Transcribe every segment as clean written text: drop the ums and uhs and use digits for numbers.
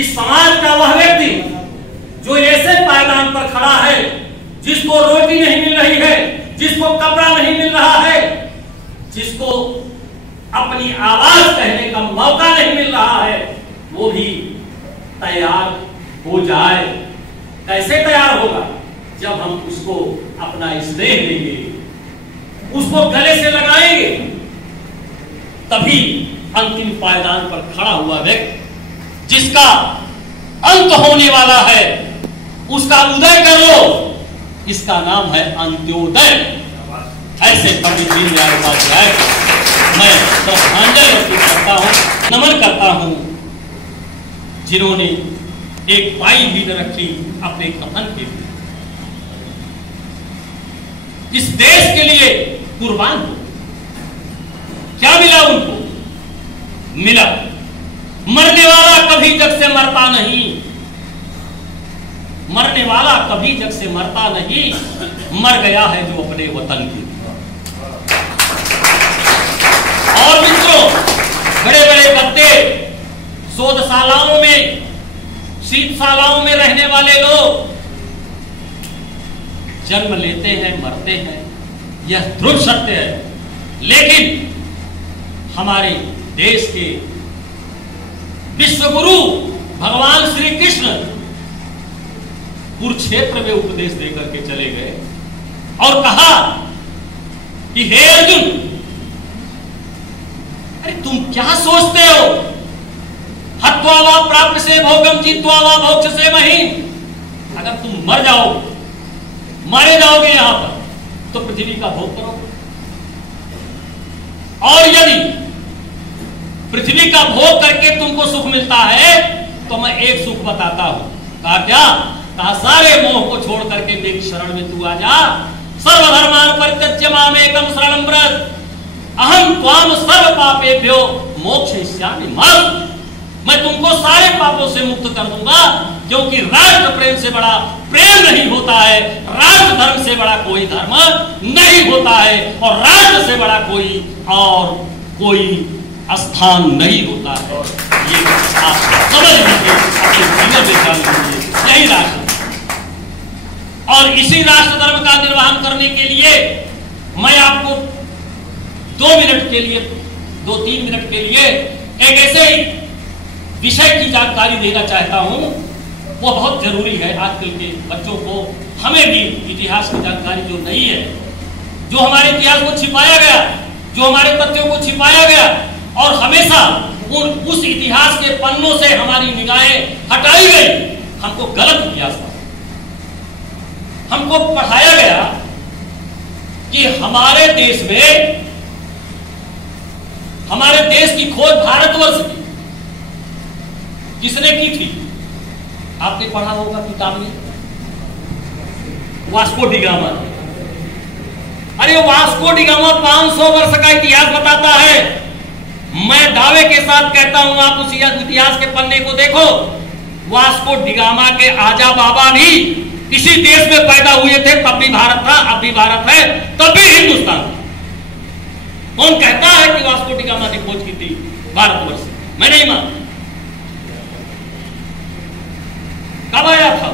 कि समाज का वह व्यक्ति जो ऐसे पायदान पर खड़ा है, जिसको रोटी नहीं मिल रही है, जिसको कपड़ा नहीं मिल रहा है, जिसको अपनी आवाज कहने का मौका नहीं मिल रहा है, वो भी तैयार हो जाए। कैसे तैयार होगा? जब हम उसको अपना स्नेह देंगे, उसको गले से लगाएंगे, तभी अंतिम पायदान पर खड़ा हुआ व्यक्ति जिसका अंत होने वाला है, उसका उदय कर लो। इसका नाम है अंत्योदय। ऐसे पंडित दीनदयाल उपाध्याय मैं श्रद्धांजलि अर्पित करता हूं, नमन करता हूं, जिन्होंने एक पाई भी न रखी अपने कफन के लिए, इस देश के लिए कुर्बान हो। क्या मिला उनको? मिला मरने वाला कभी जग से मरता नहीं, मरने वाला कभी जग से मरता नहीं, मर गया है जो अपने वतन के लिए। और मित्रों, बड़े बड़े गद्दे, शोधशालाओं में, शीतशालाओं में रहने वाले लोग जन्म लेते हैं, मरते हैं, यह ध्रुव सत्य है। लेकिन हमारे देश के विश्वगुरु भगवान श्री कृष्ण कुरुक्षेत्र में उपदेश देकर के चले गए और कहा कि हे अर्जुन, अरे तुम क्या सोचते हो? हत्वा वा प्राप्त से भोगम जित्वा वा मोक्ष से महीन। अगर तुम मर जाओ, मारे जाओगे यहां पर, तो पृथ्वी का भोग करो। और यदि पृथ्वी का भोग करके तुमको सुख मिलता है, तो मैं एक सुख बताता हूं। कहा क्या? कहा सारे मोह को छोड़ करके मेरी शरण में तू आ जा। सर्वधर्मान परित्यज्य मामेकं शरणं व्रज, अहम त्वाम सर्व पापेभ्यो मोक्षयिष्यामि मा। मैं तुमको सारे पापों से मुक्त कर दूंगा, क्योंकि राष्ट्र प्रेम से बड़ा प्रेम नहीं होता है, राष्ट्र धर्म से बड़ा कोई धर्म नहीं होता है, और राष्ट्र से बड़ा कोई स्थान नहीं होता है। ये आप समझ लीजिए, अपने जीवन में जान लीजिए, यही राष्ट्र। और इसी राष्ट्र धर्म का निर्वहन करने के लिए मैं आपको 2-3 मिनट के लिए एक ऐसे विषय की जानकारी देना चाहता हूं। वो बहुत जरूरी है आजकल के बच्चों को, हमें भी इतिहास की जानकारी जो नहीं है, जो हमारे इतिहास को छिपाया गया, जो हमारे तथ्यों को छिपाया गया, और हमेशा उस इतिहास के पन्नों से हमारी निगाहें हटाई गई। हमको गलत इतिहास था, हमको पढ़ाया गया कि हमारे देश में, हमारे देश की खोज भारतवर्ष की किसने की थी? आपने पढ़ा होगा किताब में, वास्को डी गामा। अरे वास्को डी गामा 500 वर्ष का इतिहास बताता है। मैं दावे के साथ कहता हूं, आप उस इतिहास के पन्ने को देखो। वास्को डी गामा के आजा बाबा भी इसी देश में पैदा हुए थे, तब भी भारत था, अब भी भारत है, तब भी हिंदुस्तान। कौन कहता है कि वास्को डी गामा ने खोज की थी भारतवर्ष? मैं नहीं मानता। कब आया था?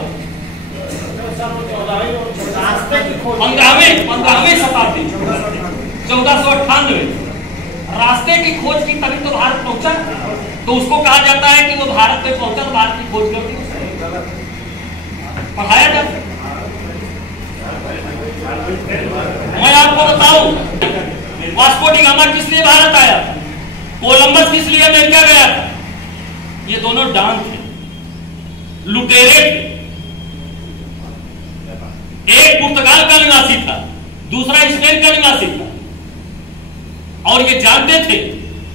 15वीं शताब्दी, 1498। रास्ते की खोज की, तभी तो भारत पहुंचा। तो उसको कहा जाता है कि वो भारत में पहुंचा, तो भारत की खोज कर दी, पढ़ाया जाता। मैं आपको बताऊं, वास्को डी गामा किस लिए भारत आया, कोलंबस किस लिए अमेरिका गया था? ये दोनों डांस थे, लुटेरे थे। एक पुर्तगाल का निवासी था, दूसरा स्पेन का निवासी था, और ये जानते थे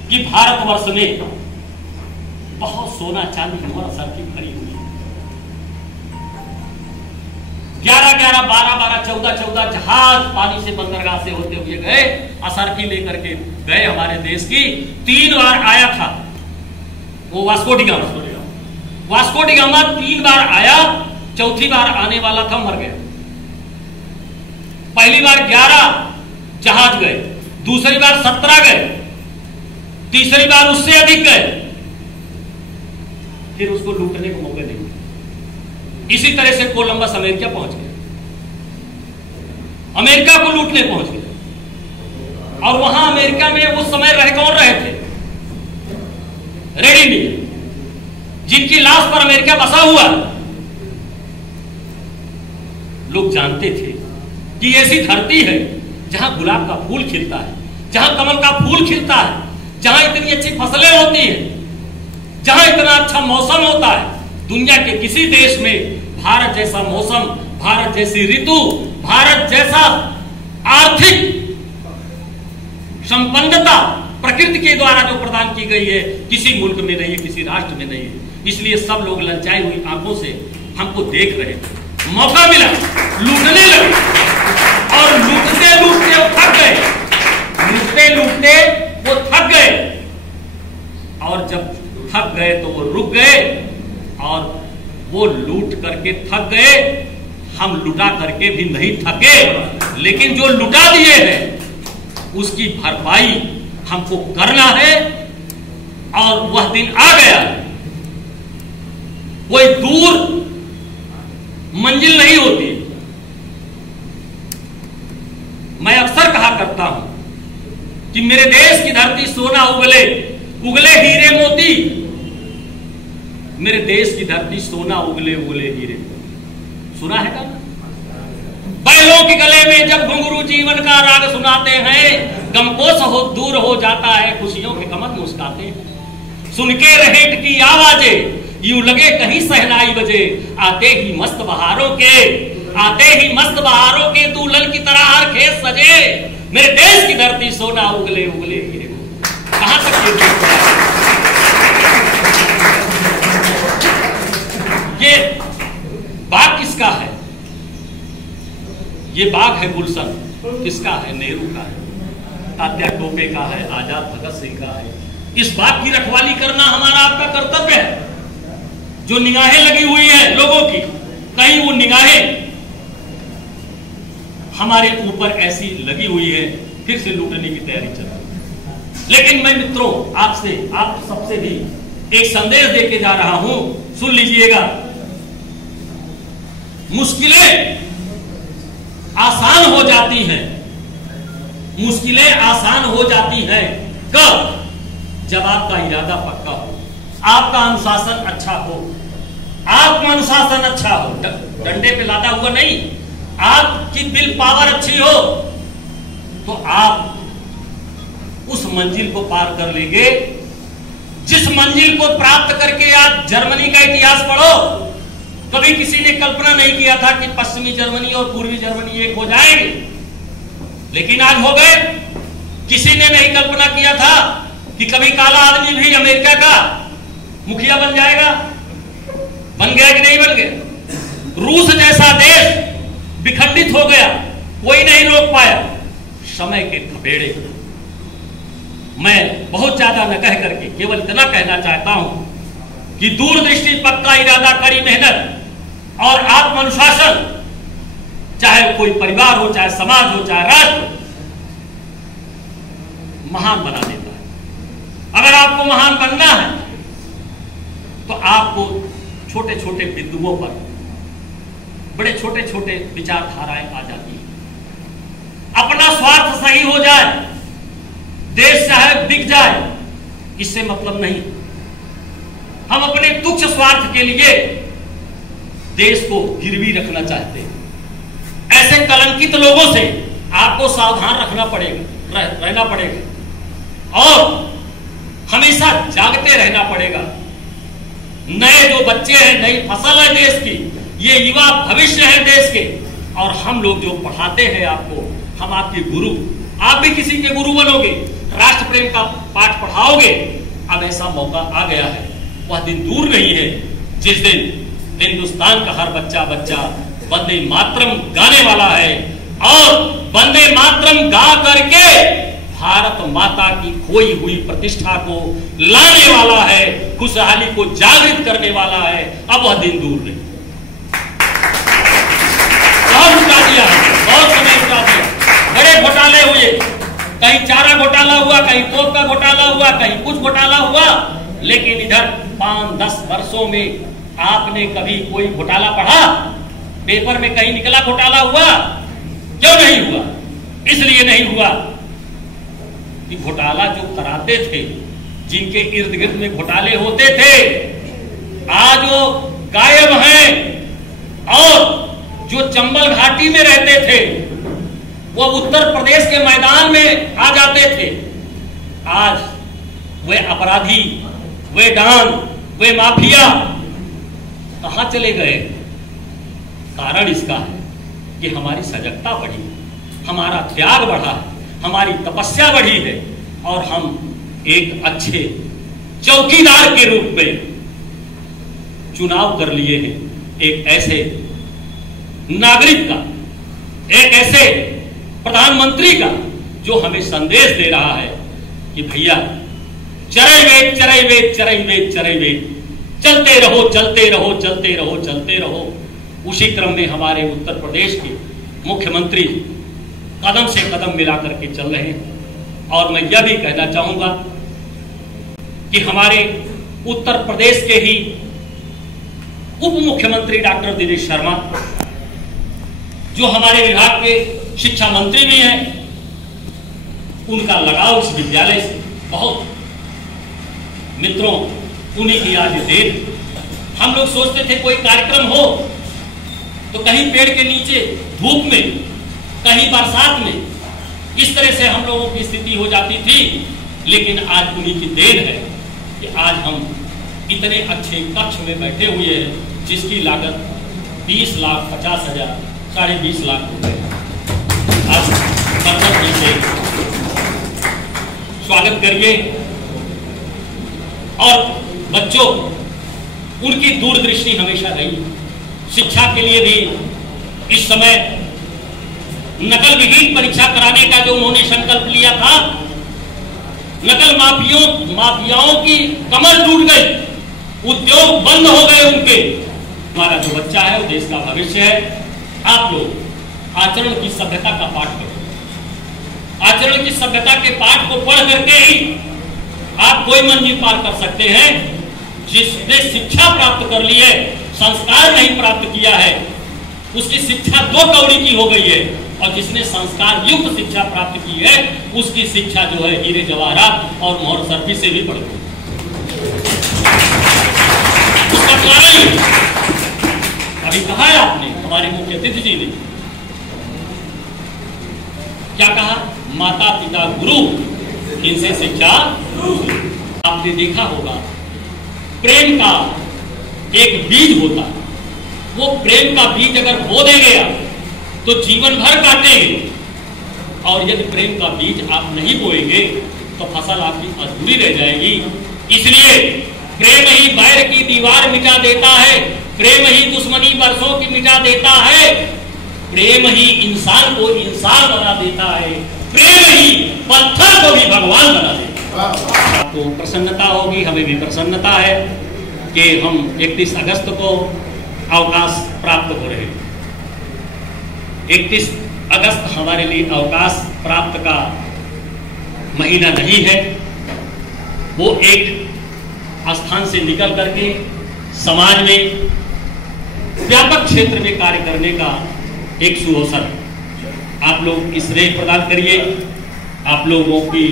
कि भारतवर्ष में बहुत सोना चांदी मोहर सरकी भरी हुई है। 11-11, 12-12, 14-14 जहाज पानी से बंदरगाह से होते हुए गए, असरकी लेकर के गए हमारे देश की। 3 बार आया था वो Vasco D gamma. Vasco D gamma 3 बार आया, चौथी बार आने वाला था, मर गया। पहली बार 11 जहाज गए, दूसरी बार 17 गए, तीसरी बार उससे अधिक गए, फिर उसको लूटने को मौका नहीं मिला। इसी तरह से कोलंबस अमेरिका पहुंच गया, अमेरिका को लूटने पहुंच गया। और वहां अमेरिका में उस समय कौन रहे थे? रेड इंडियन, जिनकी लाश पर अमेरिका बसा हुआ। लोग जानते थे कि ऐसी धरती है जहां गुलाब का फूल खिलता है, जहां कमल का फूल खिलता है, जहां इतनी अच्छी फसलें होती हैं, जहां इतना अच्छा मौसम होता है। दुनिया के किसी देश में भारत जैसा मौसम, भारत जैसी ऋतु, भारत जैसा आर्थिक संपन्नता प्रकृति के द्वारा जो प्रदान की गई है, किसी मुल्क में नहीं है, किसी राष्ट्र में नहीं है। इसलिए सब लोग ललचाई हुई आंखों से हमको देख रहे थे। मौका मिला, लूटने लगे और लूटते लूटते वो थक गए, लूटते लूटते वो थक गए। और जब थक गए तो वो रुक गए, और वो लूट करके थक गए। हम लुटा करके भी नहीं थके, लेकिन जो लुटा दिए हैं उसकी भरपाई हमको करना है। और वह दिन आ गया। कोई दूर मंजिल नहीं होती। मैं अक्सर कहा करता हूं कि मेरे देश की धरती सोना उगले, उगले हीरे मोती। मेरे देश की धरती सोना उगले उगले हीरे। सुना है ना? बैलों के गले में जब घुंघरू जीवन का राग सुनाते हैं, गमकोश हो दूर हो जाता है, खुशियों के कमर मुस्काते हैं। सुन के रहेट की आवाजें यूं लगे कहीं सहनाई बजे। आते ही मस्त बहारों के, आते ही मस्त बहारों के दुल्हन की तरह हर खेत सजे। मेरे देश की धरती सोना उगले उगले हीरे। कहां तक ये बाग किसका है? ये बाग है गुलशन। किसका है? नेहरू का है, तात्या टोपे का है, आजाद भगत सिंह का है। इस बाग की रखवाली करना हमारा आपका कर्तव्य है। जो निगाहें लगी हुई है लोगों की, कहीं वो निगाहें हमारे ऊपर ऐसी लगी हुई है, फिर से लूटने की तैयारी चल रही है। लेकिन मैं मित्रों आपसे, आप सबसे भी एक संदेश देके जा रहा हूं, सुन लीजिएगा। मुश्किलें आसान हो जाती हैं, मुश्किलें आसान हो जाती हैं कब? जब आपका इरादा पक्का हो, आपका अनुशासन अच्छा हो, आपका अनुशासन अच्छा हो, डंडे पे लादा हुआ नहीं, आपकी विल पावर अच्छी हो, तो आप उस मंजिल को पार कर लेंगे जिस मंजिल को प्राप्त करके आज जर्मनी का इतिहास पढ़ो। कभी किसी ने कल्पना नहीं किया था कि पश्चिमी जर्मनी और पूर्वी जर्मनी एक हो जाएंगे, लेकिन आज हो गए। किसी ने नहीं कल्पना किया था कि कभी काला आदमी भी अमेरिका का मुखिया बन जाएगा। बन गया कि नहीं बन गया? रूस जैसा देश विखंडित हो गया, कोई नहीं रोक पाया। समय के थपेड़े। मैं बहुत ज्यादा न कह करके केवल इतना कहना चाहता हूं कि दूरदृष्टि, पक्का इरादा, कड़ी मेहनत और आत्मानुशासन, चाहे कोई परिवार हो, चाहे समाज हो, चाहे राष्ट्र, महान बना देता है। अगर आपको महान बनना है तो आपको छोटे छोटे बिंदुओं पर बड़े छोटे छोटे विचारधाराएं आ जाती हैं। अपना स्वार्थ सही हो जाए, देश चाहे बिक जाए, इससे मतलब नहीं। हम अपने तुच्छ स्वार्थ के लिए देश को गिरवी रखना चाहते हैं। ऐसे कलंकित लोगों से आपको सावधान रखना पड़ेगा, रहना पड़ेगा और हमेशा जागते रहना पड़ेगा। नए जो बच्चे हैं, नई फसल है देश की, ये युवा भविष्य है देश के, और हम लोग जो पढ़ाते हैं आपको, हम आपके गुरु, आप भी किसी के गुरु बनोगे, राष्ट्र प्रेम का पाठ पढ़ाओगे। अब ऐसा मौका आ गया है, वह दिन दूर नहीं है जिस दिन हिंदुस्तान का हर बच्चा वंदे मातरम गाने वाला है, और वंदे मातरम गा करके भारत माता की खोई हुई प्रतिष्ठा को लाने वाला है, खुशहाली को जागृत करने वाला है। अब वह दिन दूर नहीं। बहुत लुटा दिया है, बहुत समय लुटा दिया। बड़े घोटाले हुए, कहीं चारा घोटाला हुआ, कहीं तोप का घोटाला हुआ, कहीं कुछ घोटाला हुआ, लेकिन इधर 5-10 वर्षों में आपने कभी कोई घोटाला पढ़ा? पेपर में कहीं निकला घोटाला हुआ? क्यों नहीं हुआ? इसलिए नहीं हुआ कि घोटाला जो कराते थे, जिनके इर्द गिर्द में घोटाले होते थे, आज वो गायब हैं। और जो चंबल घाटी में रहते थे वो उत्तर प्रदेश के मैदान में आ जाते थे। आज वे अपराधी, वे डान, वे माफिया कहां चले गए? कारण इसका है कि हमारी सजगता बढ़ी, हमारा त्याग बढ़ा, हमारी तपस्या बढ़ी है और हम एक अच्छे चौकीदार के रूप में चुनाव कर लिए हैं। एक ऐसे नागरिक का, एक ऐसे प्रधानमंत्री का जो हमें संदेश दे रहा है कि भैया चरई वेद, चरई वेद, चरई वेद, चरई वेद, चलते रहो, चलते रहो, चलते रहो, चलते रहो। उसी क्रम में हमारे उत्तर प्रदेश के मुख्यमंत्री कदम से कदम मिलाकर के चल रहे हैं। और मैं यह भी कहना चाहूंगा कि हमारे उत्तर प्रदेश के ही उप मुख्यमंत्री डॉक्टर दिनेश शर्मा, जो हमारे विभाग के शिक्षा मंत्री भी हैं, उनका लगाव इस विद्यालय से बहुत। मित्रों, उन्हीं की आज देन। हम लोग सोचते थे कोई कार्यक्रम हो तो कहीं पेड़ के नीचे धूप में, कहीं बरसात में, इस तरह से हम लोगों की स्थिति हो जाती थी। लेकिन आज उन्हीं की देन है कि आज हम इतने अच्छे कक्ष में बैठे हुए हैं जिसकी लागत 20,50,000, 20.5 लाख रुपए। आज बरकत जी से स्वागत करिए। और बच्चों, उनकी दूरदृष्टि हमेशा रही। शिक्षा के लिए भी इस समय नकल विहीन परीक्षा कराने का जो उन्होंने संकल्प लिया था, नकल माफियाओं की कमर टूट गई, उद्योग बंद हो गए उनके। हमारा जो बच्चा है वो देश का भविष्य है। आप लोग आचरण की सभ्यता का पाठ करें। आचरण की सभ्यता के पाठ को पढ़ करके ही आप कोई मंजिल पार कर सकते हैं। जिसने शिक्षा प्राप्त कर ली है, संस्कार नहीं प्राप्त किया है, उसकी शिक्षा 2 कौड़ी की हो गई है। और जिसने संस्कार युक्त शिक्षा प्राप्त की है, उसकी शिक्षा जो है हीरे जवाहरात और मोहर सर्फी से भी बढ़ गई। उसका कारण अभी कहा है आपने, हमारे मुख्य अतिथि जी ने क्या कहा? माता पिता गुरु, इनसे शिक्षा। आपने देखा होगा प्रेम का एक बीज होता है, वो प्रेम का बीज अगर बो दे गया तो जीवन भर काटेंगे। और यदि प्रेम का बीज आप नहीं बोएंगे तो फसल आपकी अधूरी रह जाएगी। इसलिए प्रेम ही बैर की दीवार मिटा देता है, प्रेम ही दुश्मनी बरसों की मिटा देता है, प्रेम ही इंसान को इंसान बना देता है, प्रेम ही पत्थर को भी भगवान बना देता है। आपको प्रसन्नता होगी, हमें भी प्रसन्नता है कि हम 31 अगस्त को अवकाश प्राप्त हो रहे हैं। 31 अगस्त हमारे लिए अवकाश प्राप्त का महीना नहीं है। वो एक स्थान से निकल करके समाज में व्यापक क्षेत्र में कार्य करने का एक सुअवसर है। आप लोग इस श्रेय प्रदान करिए। आप लोगों की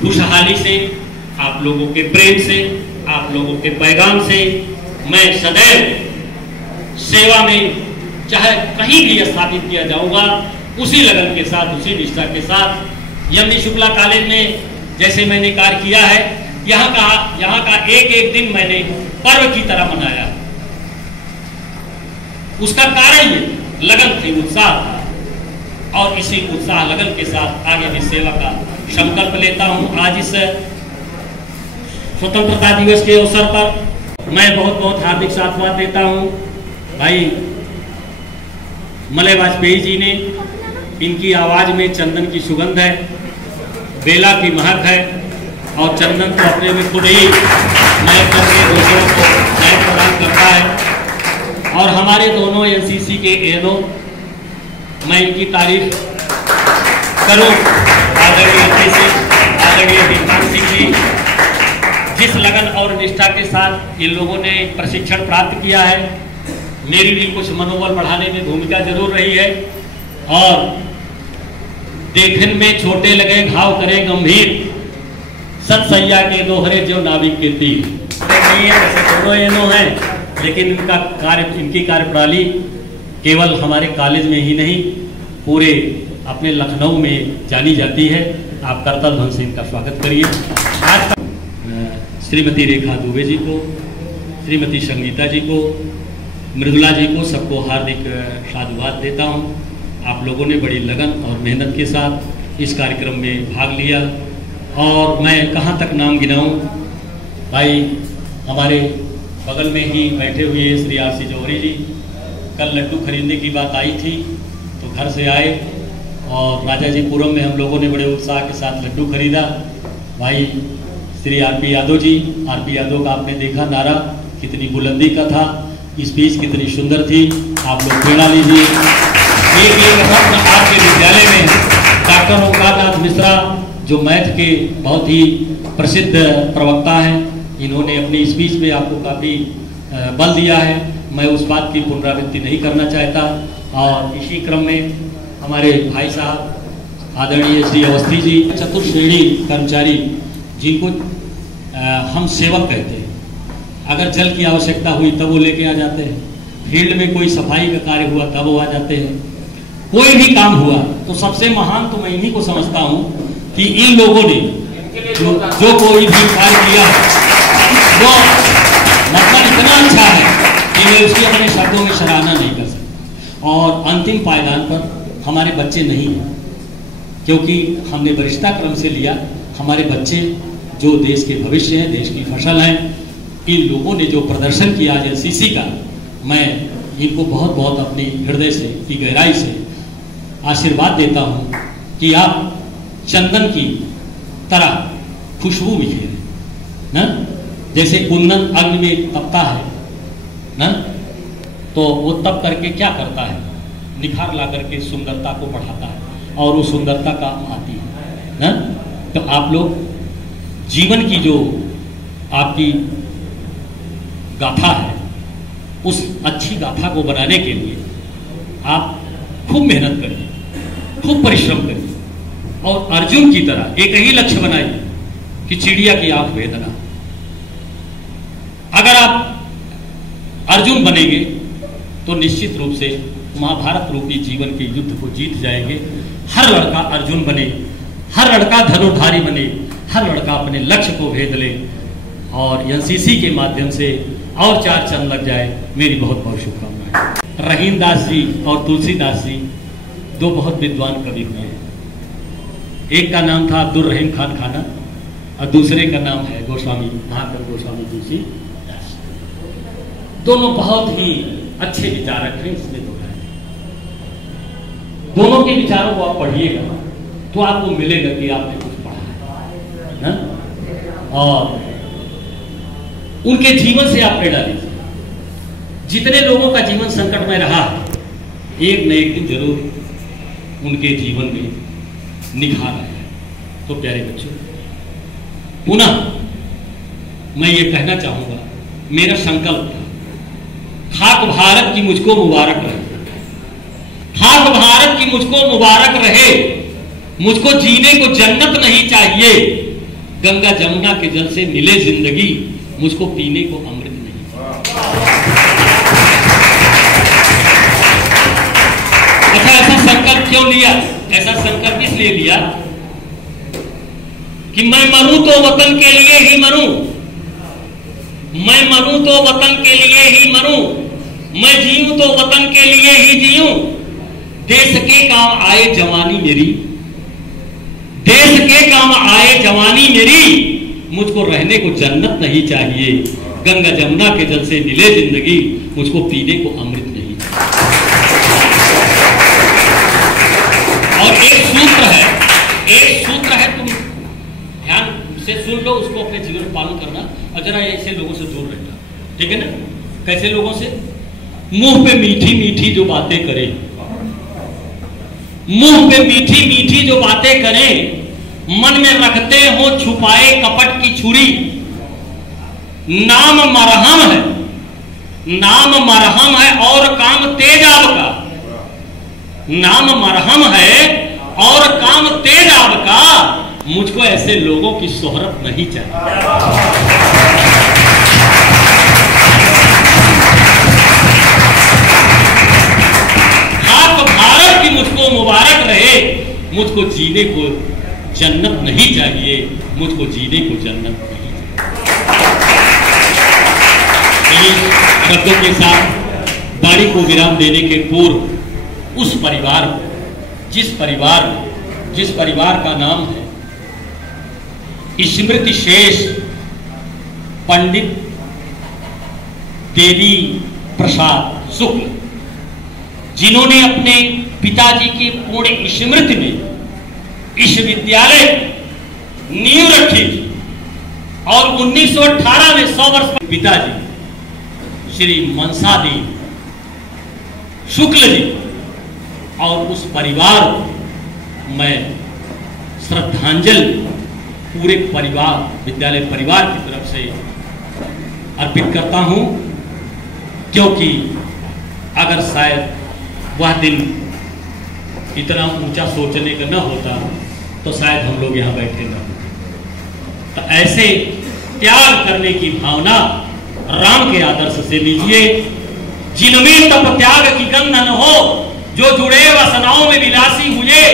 खुशहाली से, आप लोगों के प्रेम से, आप लोगों के पैगाम से मैं सदैव सेवा में चाहे कहीं भी स्थापित किया जाऊंगा, उसी लगन के साथ, उसी निष्ठा के साथ। यमनी शुक्ला कॉलेज में जैसे मैंने कार्य किया है, यहाँ का एक एक दिन मैंने पर्व की तरह मनाया। उसका कारण ये लगन थी, उत्साह था। और इसी उत्साह लगन के साथ आगे भी सेवा का संकल्प लेता हूँ। आज इस स्वतंत्रता दिवस के अवसर पर मैं बहुत बहुत हार्दिक साधुवाद देता हूँ भाई मलय वाजपेयी जी ने। इनकी आवाज में चंदन की सुगंध है, बेला की महक है, और चंदन तो अपने में खुद ही महक करके दूसरों को महक प्रदान करता है। और हमारे दोनों एनसीसी के एनो, मैं इनकी तारीफ करूं, आदरणीय अतिथि आदरणीय दीपान सिंह जी, जिस लगन और निष्ठा के साथ इन लोगों ने प्रशिक्षण प्राप्त किया है, मेरी भी कुछ मनोबल बढ़ाने में भूमिका जरूर रही है। और देखन में छोटे लगे घाव करे गंभीर, सतसैया के दोहरे जो नाविक के तीर। नहीं है, वैसे दोनों एनो हैं, लेकिन इनकी कार्यप्रणाली केवल हमारे कॉलेज में ही नहीं, पूरे अपने लखनऊ में जानी जाती है। आप करतल ध्वन से इनका स्वागत करिए। आज श्रीमती रेखा दुबे जी को, श्रीमती संगीता जी को, मृदुला जी को, सबको हार्दिक साधुवाद देता हूँ। आप लोगों ने बड़ी लगन और मेहनत के साथ इस कार्यक्रम में भाग लिया। और मैं कहाँ तक नाम गिनाऊँ, भाई हमारे बगल में ही बैठे हुए श्री आर.सी. जौहरी जी, कल लड्डू खरीदने की बात आई थी तो घर से आए और राजाजीपुरम में हम लोगों ने बड़े उत्साह के साथ लड्डू खरीदा। भाई श्री आर.पी. यादव जी, आर.पी. यादव का आपने देखा नारा कितनी बुलंदी का था, स्पीच कितनी सुंदर थी, आप लोग प्रेरणा लीजिए। एक रत्न आपके विद्यालय में डॉक्टर ओंकारनाथ मिश्रा, जो मैथ के बहुत ही प्रसिद्ध प्रवक्ता हैं, इन्होंने अपनी स्पीच में आपको काफ़ी बल दिया है। मैं उस बात की पुनरावृत्ति नहीं करना चाहता। और इसी क्रम में हमारे भाई साहब आदरणीय श्री अवस्थी जी, चतुर्श्रेणी कर्मचारी जिनको हम सेवक कहते हैं, अगर जल की आवश्यकता हुई तब वो लेके आ जाते हैं, फील्ड में कोई सफाई का कार्य हुआ तब वो आ जाते हैं, कोई भी काम हुआ तो सबसे महान तो मैं इन्हीं को समझता हूँ कि इन लोगों ने जो कोई भी कार्य किया वो मतलब इतना अच्छा है कि मैं उसकी अपने शब्दों में सराहना नहीं कर सकता। और अंतिम पायदान पर हमारे बच्चे नहीं हैं, क्योंकि हमने वरिष्ठता क्रम से लिया। हमारे बच्चे जो देश के भविष्य हैं, देश की फसल हैं, इन लोगों ने जो प्रदर्शन किया आज एनसीसी का, मैं इनको बहुत बहुत अपनी हृदय से, की गहराई से आशीर्वाद देता हूँ कि आप चंदन की तरह खुशबू बिखेरें ना, जैसे कुंदन अग्नि में तपता है ना, तो वो तप करके क्या करता है, निखार ला करके सुंदरता को बढ़ाता है और वो सुंदरता काम आती है ना। तो आप लोग जीवन की जो आपकी गाथा है, उस अच्छी गाथा को बनाने के लिए आप खूब मेहनत करिए, खूब परिश्रम करिए और अर्जुन की तरह एक ही लक्ष्य बनाइए कि चिड़िया की आंख वेदना। अगर आप अर्जुन बनेंगे तो निश्चित रूप से महाभारत रूपी जीवन के युद्ध को जीत जाएंगे। हर लड़का अर्जुन बने, हर लड़का धनुर्धारी बने, हर लड़का अपने लक्ष्य को भेद ले और एनसीसी के माध्यम से और 4 चंद लग जाए। मेरी बहुत बहुत शुभकामनाएं। रहीम दास जी और तुलसीदास जी दो बहुत विद्वान कवि हुए हैं। एक का नाम था अब्दुल रहीम खान खाना और दूसरे का नाम है गोस्वामी, महाकवि गोस्वामी तुलसी। दोनों बहुत ही अच्छे विचारक हैं, इसमें दो है। दोनों के विचारों को आप पढ़िएगा तो आपको मिलेगा कि आपने कुछ पढ़ा है ना, और उनके जीवन से आप प्रेरणा लीजिए। जितने लोगों का जीवन संकट में रहा है, एक न एक दिन जरूर उनके जीवन में निखार आया। तो प्यारे बच्चों, पुनः मैं ये कहना चाहूंगा, मेरा संकल्प था, खाक भारत की मुझको मुबारक रहे, खाक भारत की मुझको मुबारक रहे, मुझको जीने को जन्नत नहीं चाहिए, गंगा जमुना के जल से मिले जिंदगी, मुझको पीने को अमृत नहीं। अच्छा, ऐसा संकल्प क्यों लिया? ऐसा संकल्प इसलिए लिया कि मैं मरूं तो वतन के लिए ही मरूं, मैं मरूं तो वतन के लिए ही मरूं, मैं जीऊं तो वतन के लिए ही जीऊं। देश के काम आए जवानी मेरी, देश के काम आए जवानी मेरी, मुझको रहने को जन्नत नहीं चाहिए, गंगा जमुना के जल से मिले जिंदगी, मुझको पीने को अमृत नहीं। और एक सूत्र है, तुम ध्यान से सुन लो, उसको अपने जीवन में पालन करना और जरा ऐसे लोगों से दूर रहना, ठीक है ना? कैसे लोगों से? मुंह पे मीठी मीठी जो बातें करें, मुंह पे मीठी मीठी जो बातें करें, मन में रखते हो छुपाए कपट की छुरी, नाम मरहम है, नाम मरहम है और काम तेजाब का, नाम मरहम है और काम तेजाब का। मुझको ऐसे लोगों की शोहरत नहीं चाहिए। खाक भारत की मुझको मुबारक रहे, मुझको जीने को जन्नत नहीं चाहिए, मुझको जीने को जन्नत नहीं चाहिए। शब्दों के साथ वाणी को विराम देने के पूर्व उस परिवार को, जिस परिवार का नाम है स्मृति शेष पंडित देवी प्रसाद शुक्ल, जिन्होंने अपने पिताजी की पूर्ण स्मृति में इस विद्यालय नींव रखी थी और 1918 में 100 वर्ष पर पिताजी श्री मनसा देवी शुक्ल जी और उस परिवार को मैं श्रद्धांजलि पूरे परिवार, विद्यालय परिवार की तरफ से अर्पित करता हूं, क्योंकि अगर शायद वह दिन इतना ऊंचा सोचने का न होता तो शायद हम लोग यहां बैठे न होते। तो ऐसे त्याग करने की भावना राम के आदर्श से लीजिए। जिनमें तप त्याग की गंध न हो, जो जुड़े वसनाओं में विलासी हुए,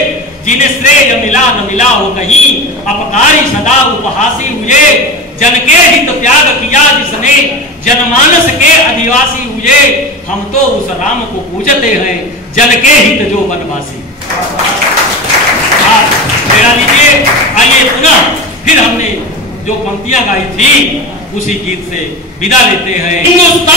जिन्हें श्रेय मिला न मिला हो कहीं, अपकारी सदा उपहासी हुए। जन के हित त्याग किया जिसने, जनमानस के अधिवासी हुए। हम तो उस राम को पूजते हैं, जन के हित जो वनवासी। आप मेरा लीजिए। आइए पुनः फिर हमने जो पंक्तियां गाई थी उसी गीत से विदा लेते हैं। हिंदुस्तान